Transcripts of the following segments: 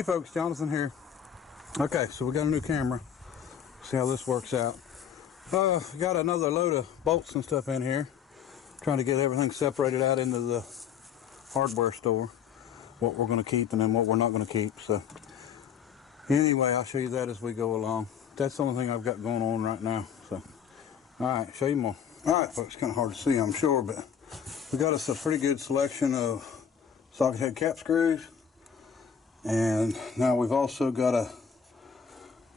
Hey folks, Jonathan here. Okay, so we got a new camera. See how this works out. Got another load of bolts and stuff in here. Trying to get everything separated out into the hardware store. What we're going to keep and then what we're not going to keep. So anyway, I'll show you that as we go along. That's the only thing I've got going on right now. So, alright, show you more. Alright folks, kind of hard to see I'm sure, but we got us a pretty good selection of socket head cap screws. And now we've also got a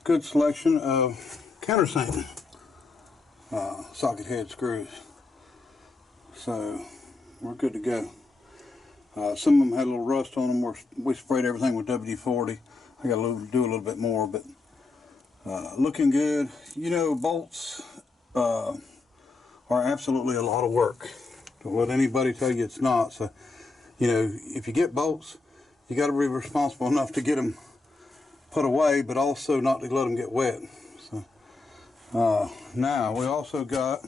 good selection of countersink socket head screws. So we're good to go. Some of them had a little rust on them. We sprayed everything with WD-40. I got to do a little bit more, but looking good. You know, bolts are absolutely a lot of work. Don't let anybody tell you it's not. So, you know, if you get bolts, you got to be responsible enough to get them put away, but also not to let them get wet. So now we also got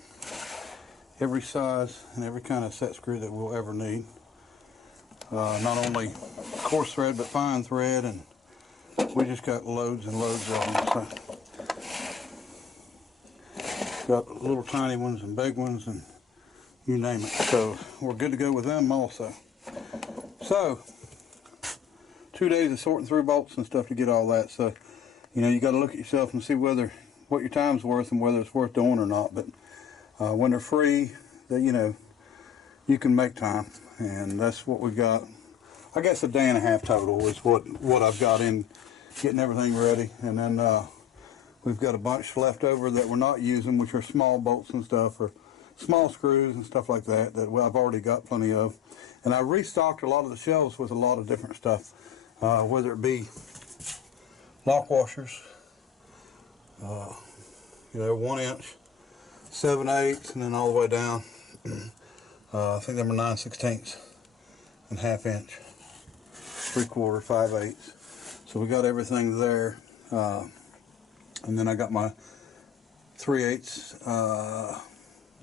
every size and every kind of set screw that we'll ever need. Not only coarse thread, but fine thread, and we just got loads and loads of them. So got little tiny ones and big ones and you name it. So we're good to go with them also. So 2 days of sorting through bolts and stuff to get all that. So, you know, you got to look at yourself and see what your time's worth and whether it's worth doing or not. But when they're free, you know, you can make time, and that's what we've got. I guess a day and a half total is what I've got in getting everything ready, and then we've got a bunch left over that we're not using, which are small bolts and stuff, or small screws and stuff like that I've already got plenty of. And I restocked a lot of the shelves with a lot of different stuff. Whether it be lock washers, you know, 1 inch, 7/8, and then all the way down. I think them are 9/16 and 1/2 inch, 3/4, 5/8. So we got everything there. And then I got my 3/8,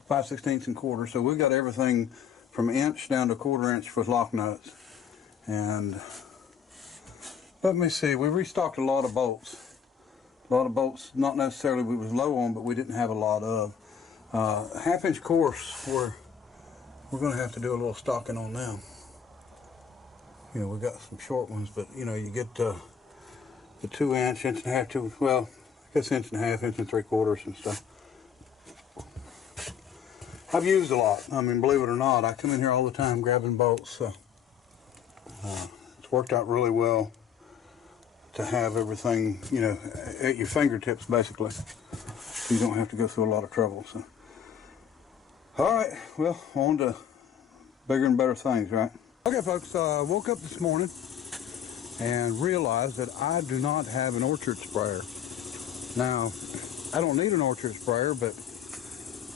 5/16 and 1/4. So we got everything from inch down to 1/4 inch for lock nuts. And let me see, we restocked a lot of bolts. A lot of bolts, not necessarily we was low on, but we didn't have a lot of. 1/2 inch course, we're going to have to do a little stocking on them. You know, we got some short ones, but you know, you get the 2 inch, 1.5 inch, well, I guess 1.5 inch, 1.75 and stuff. I've used a lot. I mean, believe it or not, I come in here all the time grabbing bolts, so it's worked out really well to have everything, you know, at your fingertips basically. So you don't have to go through a lot of trouble. So, all right, well, on to bigger and better things, right? Okay, folks, woke up this morning and realized that I do not have an orchard sprayer. Now, I don't need an orchard sprayer, but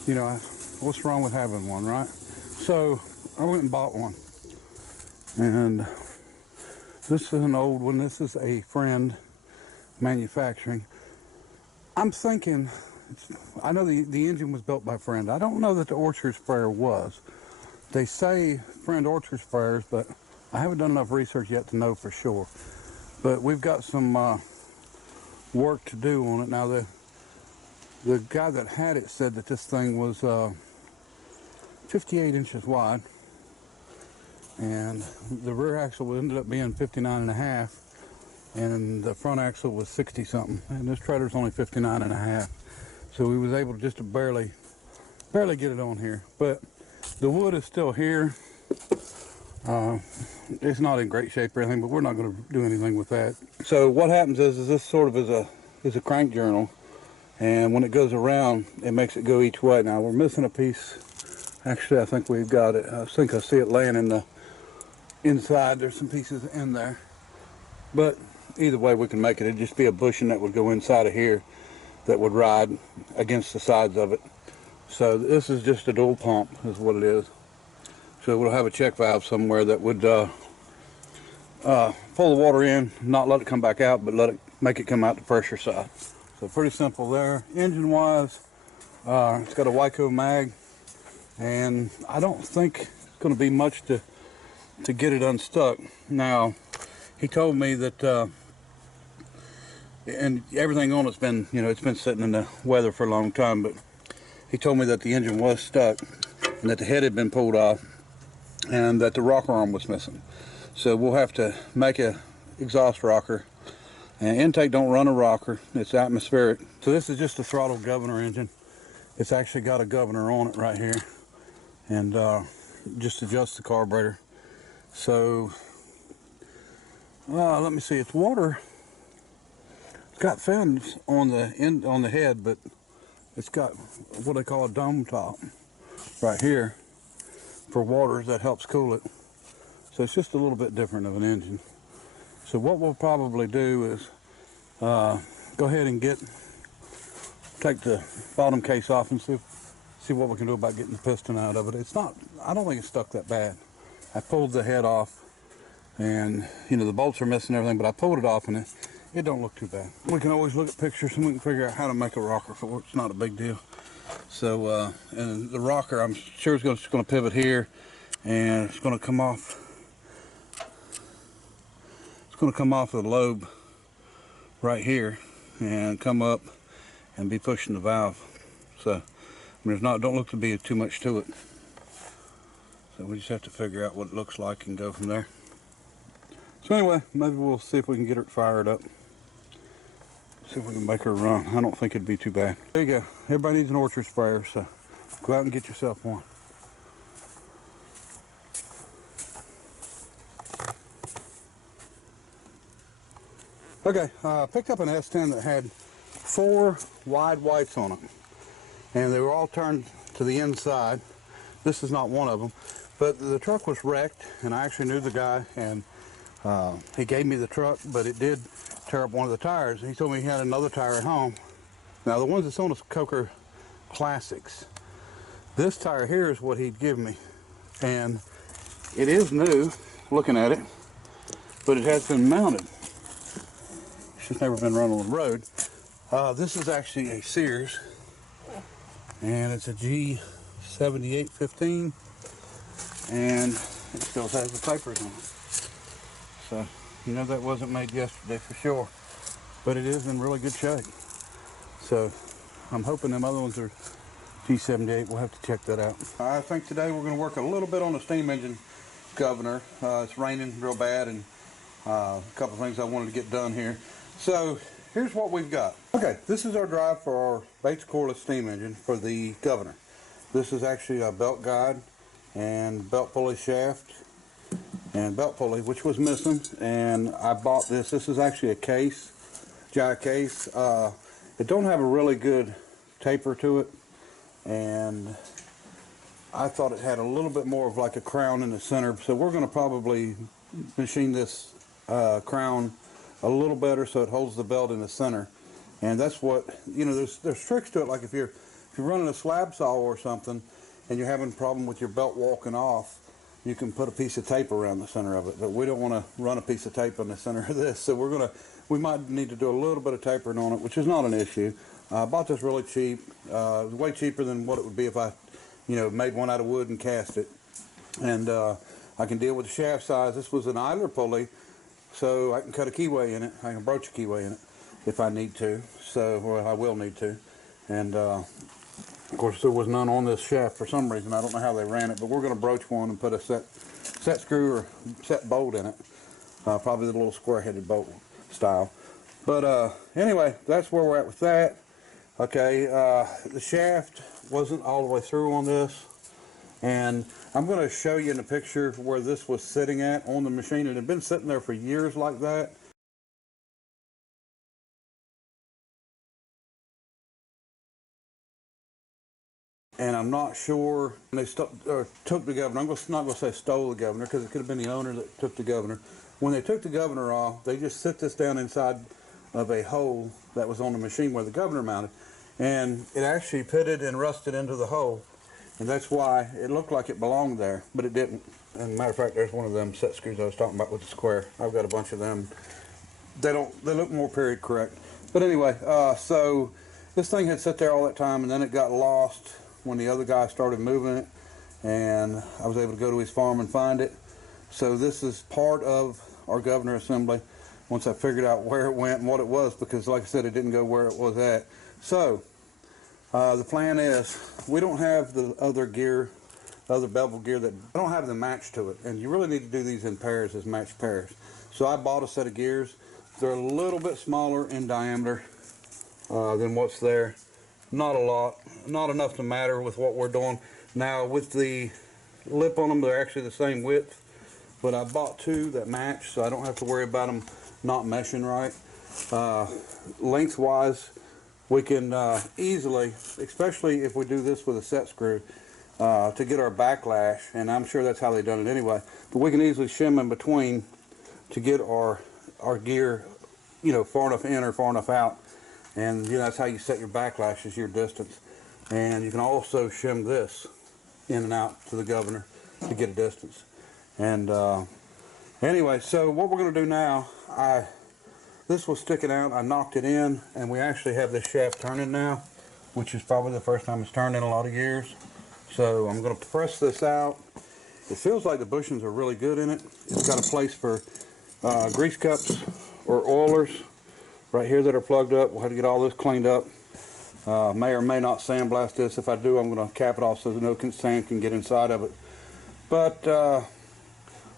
you know, what's wrong with having one, right? So I went and bought one, and this is an old one. This is a Friend manufacturing. I'm thinking, I know the engine was built by Friend. I don't know that the orchard sprayer was. They say Friend orchard sprayers, but I haven't done enough research yet to know for sure. But we've got some work to do on it. Now, the guy that had it said that this thing was 58 inches wide, and the rear axle ended up being 59.5, and the front axle was 60 something, and this trailer's only 59.5. So we was able to just to barely get it on here, but the wood is still here. It's not in great shape or anything, but we're not going to do anything with that. So what happens is this sort of is a crank journal, and when it goes around, it makes it go each way. Now we're missing a piece. Actually, I think we've got it. I think I see it laying in the inside. There's some pieces in there, but either way we can make it. It'd just be a bushing that would go inside of here that would ride against the sides of it. So this is just a dual pump is what it is. So we'll have a check valve somewhere that would pull the water in, not let it come back out, but make it come out the pressure side. So pretty simple there. Engine wise, it's got a Wyco mag, and I don't think it's going to be much to get it unstuck. Now, he told me that and everything on it's been, you know, it's been sitting in the weather for a long time, but he told me that the engine was stuck and that the head had been pulled off and that the rocker arm was missing. So we'll have to make a exhaust rocker. And intake don't run a rocker, it's atmospheric. So this is just a throttle governor engine. It's actually got a governor on it right here, and just adjust the carburetor. So let me see, it's water. It's got fins on the end, on the head, but it's got what they call a dome top right here for water that helps cool it. So it's just a little bit different of an engine. So what we'll probably do is go ahead and take the bottom case off and see what we can do about getting the piston out of it. It's not, I don't think it's stuck that bad. I pulled the head off, and you know, the bolts are missing and everything, but I pulled it off and it don't look too bad. We can always look at pictures and we can figure out how to make a rocker for it. It's not a big deal. So and the rocker, I'm sure it's just going to pivot here, and it's going to come off. It's going to come off the lobe right here and come up and be pushing the valve. So I mean, there's not, don't look to be too much to it. So we just have to figure out what it looks like and go from there. So anyway, maybe we'll see if we can get it fired up. See if we can make her run. I don't think it'd be too bad. There you go. Everybody needs an orchard sprayer, so go out and get yourself one. Okay, picked up an S10 that had 4 wide whites on it, and they were all turned to the inside. This is not one of them, but the truck was wrecked, and I actually knew the guy, and he gave me the truck, but it did tear up one of the tires. He told me he had another tire at home. Now the ones that's on is Coker Classics. This tire here is what he'd give me, and it is new, looking at it, but it has been mounted. It's just never been run on the road. This is actually a Sears, and it's a G7815, and it still has the papers on it. So, you know, that wasn't made yesterday for sure, but it is in really good shape. So, I'm hoping them other ones are G78. We'll have to check that out. I think today we're going to work a little bit on the steam engine governor. It's raining real bad, and a couple things I wanted to get done here. So here's what we've got. Okay, this is our drive for our Bates Corliss steam engine for the governor. This is actually a belt guide and belt pulley shaft and belt pulley, which was missing, and I bought this. This is actually a case, jack case. It don't have a really good taper to it, and I thought it had a little bit more of like a crown in the center, so we're going to probably machine this crown a little better so it holds the belt in the center. And that's what, you know, there's tricks to it, like if you're running a slab saw or something and you're having a problem with your belt walking off, you can put a piece of tape around the center of it, but we don't want to run a piece of tape on the center of this, so we might need to do a little bit of tapering on it, which is not an issue. I bought this really cheap, way cheaper than what it would be if I, you know, made one out of wood and cast it. And I can deal with the shaft size. This was an idler pulley, so I can cut a keyway in it. I can broach a keyway in it if I need to. So, well, I will need to. And of course, there was none on this shaft for some reason. I don't know how they ran it, but we're going to broach one and put a set screw or set bolt in it. Probably the little square-headed bolt style. But anyway, that's where we're at with that. Okay, the shaft wasn't all the way through on this. And I'm going to show you in the picture where this was sitting at on the machine. It had been sitting there for years like that. And I'm not sure they took the governor. I'm not going to say stole the governor, because it could have been the owner that took the governor. When they took the governor off, they just set this down inside of a hole that was on the machine where the governor mounted. And it actually pitted and rusted into the hole. And that's why it looked like it belonged there, but it didn't. And matter of fact, there's one of them set screws I was talking about with the square. I've got a bunch of them. They look more period correct. But anyway, so this thing had sat there all that time, and then it got lost when the other guy started moving it, and I was able to go to his farm and find it. So this is part of our governor assembly. once I figured out where it went and what it was, because like I said, it didn't go where it was at. So the plan is, we don't have the other gear, other bevel gear, that I don't have the match to it, and you really need to do these in pairs, as matched pairs. So I bought a set of gears. They're a little bit smaller in diameter than what's there. Not a lot, not enough to matter with what we're doing. Now with the lip on them, they're actually the same width, but I bought two that match, so I don't have to worry about them not meshing right. Lengthwise, we can easily, especially if we do this with a set screw, to get our backlash, and I'm sure that's how they've done it anyway, but we can easily shim in between to get our gear, you know, far enough in or far enough out. And you know, that's how you set your backlash, is your distance. And you can also shim this in and out to the governor to get a distance. And anyway, so what we're going to do now, this was sticking out, I knocked it in, and we actually have this shaft turning now, which is probably the first time it's turned in a lot of years. So I'm going to press this out. It feels like the bushings are really good in it. It's got a place for grease cups or oilers right here that are plugged up. We'll have to get all this cleaned up. May or may not sandblast this. If I do, I'm going to cap it off so that no sand can get inside of it. But we're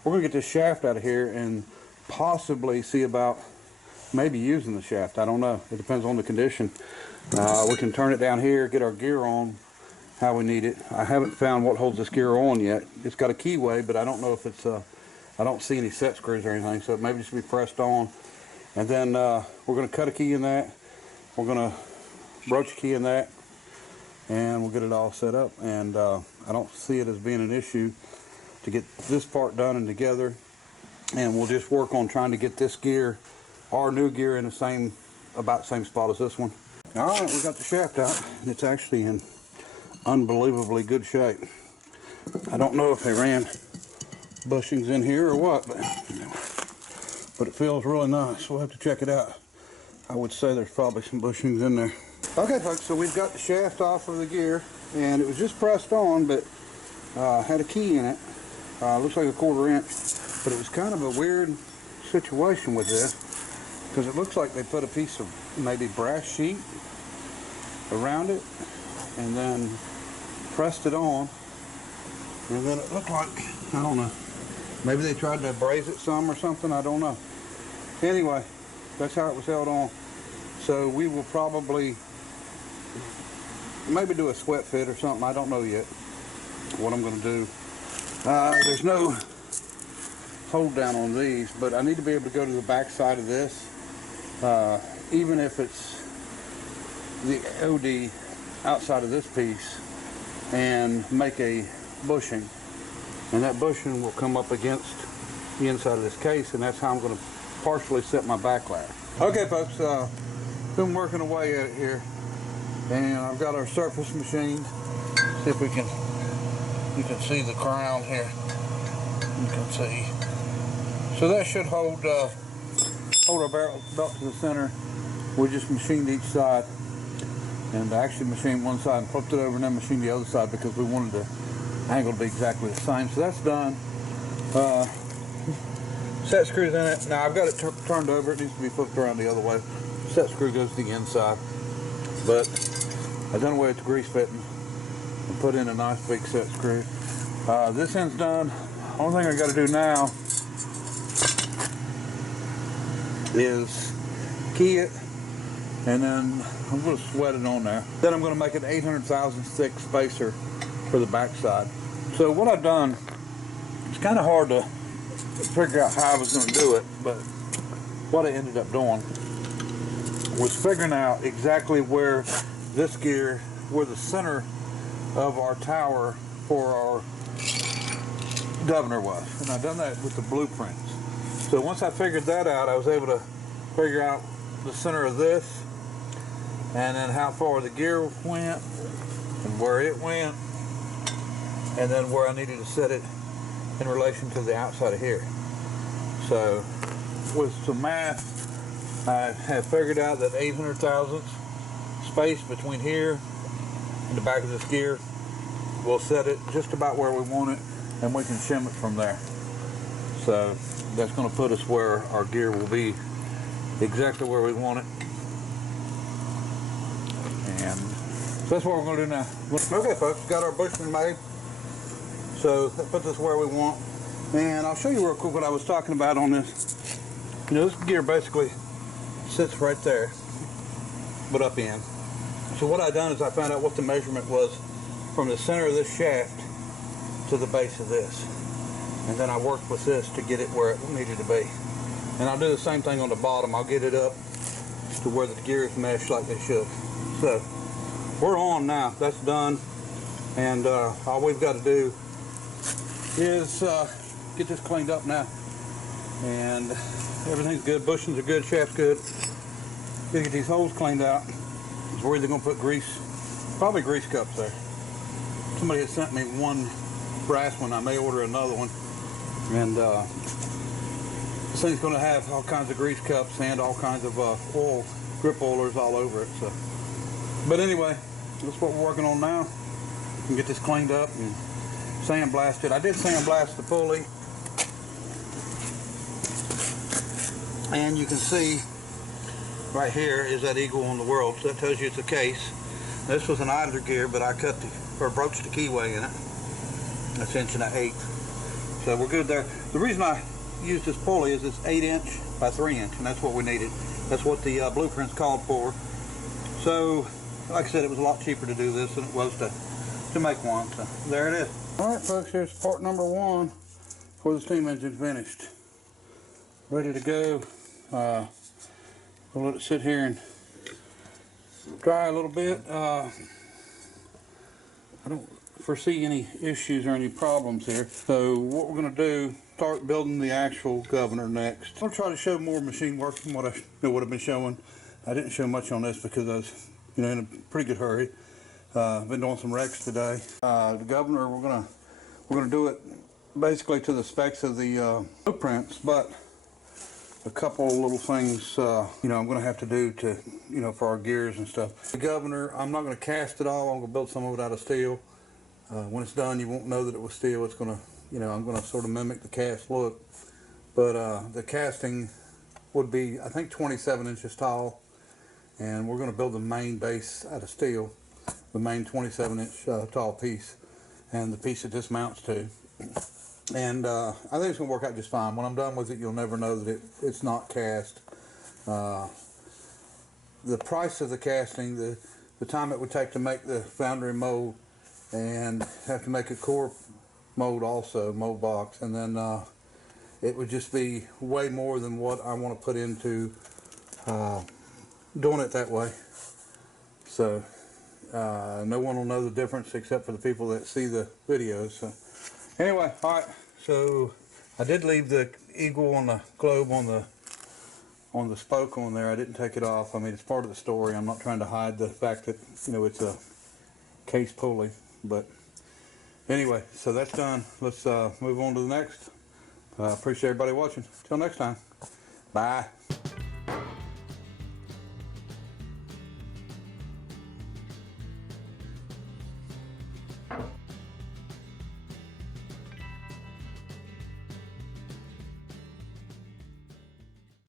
going to get this shaft out of here and possibly see about maybe using the shaft. I don't know. It depends on the condition. We can turn it down here, get our gear on how we need it. I haven't found what holds this gear on yet. It's got a keyway, but I don't know if it's I don't see any set screws or anything, so it maybe just be pressed on. And then we're going to cut a key in that. We're going to broach a key in that, and we'll get it all set up. And I don't see it as being an issue to get this part done and together. And we'll just work on trying to get this gear, our new gear, in the same, about the same spot as this one. All right, we got the shaft out. It's actually in unbelievably good shape. I don't know if they ran bushings in here or what, but it feels really nice. We'll have to check it out. I would say there's probably some bushings in there. Okay folks, so we've got the shaft off of the gear, and it was just pressed on, but had a key in it. Looks like a 1/4 inch, but it was kind of a weird situation with this, because it looks like they put a piece of maybe brass sheet around it and then pressed it on, and then it looked like, I don't know, maybe they tried to braze it some or something, I don't know. Anyway, that's how it was held on. So we will probably maybe do a sweat fit or something. I don't know yet what I'm going to do. There's no hold down on these, but I need to be able to go to the back side of this, even if it's the OD outside of this piece, and make a bushing, and that bushing will come up against the inside of this case, and that's how I'm going to partially set my backlash. Okay folks, been working away at it here, and I've got our surface machined. See if you can see the crown here. You can see. So that should hold our barrel belt to the center. We just machined each side, and I actually machined one side and flipped it over and then machined the other side because we wanted the angle to be exactly the same. So that's done. Set screws in it. Now I've got it turned over. It needs to be flipped around the other way. Set screw goes to the inside, but I've done away with the grease fitting and put in a nice big set screw. This end's done. Only thing I got to do now is key it, and then I'm going to sweat it on there. Then I'm going to make an 800,000 thick spacer for the backside. So what I've done, it's kind of hard to figure out how I was going to do it, but what I ended up doing was figuring out exactly where this gear, where the center of our tower for our governor was, and I've done that with the blueprints. So once I figured that out, I was able to figure out the center of this, and then how far the gear went, and where it went, and then where I needed to set it in relation to the outside of here. So with some math, I have figured out that 800 thousandths space between here and the back of this gear will set it just about where we want it, and we can shim it from there. So that's going to put us where our gear will be exactly where we want it. And so that's what we're going to do now. Okay, folks, got our bushing made. So that puts us where we want. And I'll show you real quick what I was talking about on this. You know, this gear basically sits right there, but up in. So what I done is I found out what the measurement was from the center of this shaft to the base of this. And then I worked with this to get it where it needed to be. And I'll do the same thing on the bottom. I'll get it up to where the gears mesh like they should. So we're on now. That's done. And all we've got to do is get this cleaned up now. And everything's good. Bushings are good. Shaft's good. Gotta get these holes cleaned out. We're either going to put grease, probably grease cups there. Somebody had sent me one brass one. I may order another one. And this thing's going to have all kinds of grease cups and all kinds of oil, grip oilers all over it. So, but anyway, that's what we're working on now. We can get this cleaned up and sandblast it. I did sandblast the pulley. And you can see right here is that Eagle on the World. So that tells you it's a case. This was an idler gear, but I cut or broached the keyway in it. That's 1.1/8. So we're good there. The reason I used this pulley is it's 8" by 3", and that's what we needed. That's what the blueprints called for. So, like I said, it was a lot cheaper to do this than it was to make one. So there it is. All right, folks. Here's part number 1 for the steam engine finished, ready to go. We'll let it sit here and dry a little bit. I don't foresee any issues or any problems here. So what we're going to do, start building the actual governor next. I'll try to show more machine work than what I would have been showing. I didn't show much on this because I was, in a pretty good hurry. I've been doing some wrecks today. The governor, we're gonna do it basically to the specs of the blueprints, but a couple little things, I'm going to have to do to, for our gears and stuff. The governor, I'm not going to cast it all. I'm going to build some of it out of steel. When it's done, you won't know that it was steel. It's going to, I'm going to sort of mimic the cast look. But the casting would be, I think, 27 inches tall. And we're going to build the main base out of steel, the main 27-inch tall piece, and the piece it dismounts to. And I think it's going to work out just fine. When I'm done with it, you'll never know that it's not cast. The price of the casting, the time it would take to make the foundry mold, and have to make a core mold also, mold box, and then it would just be way more than what I want to put into doing it that way. So no one will know the difference except for the people that see the videos. So anyway, all right. So I did leave the Eagle on the globe on the spoke on there. I didn't take it off. I mean, it's part of the story. I'm not trying to hide the fact that it's a case pulley. But anyway, so that's done. Let's move on to the next. Appreciate everybody watching. Till next time. Bye.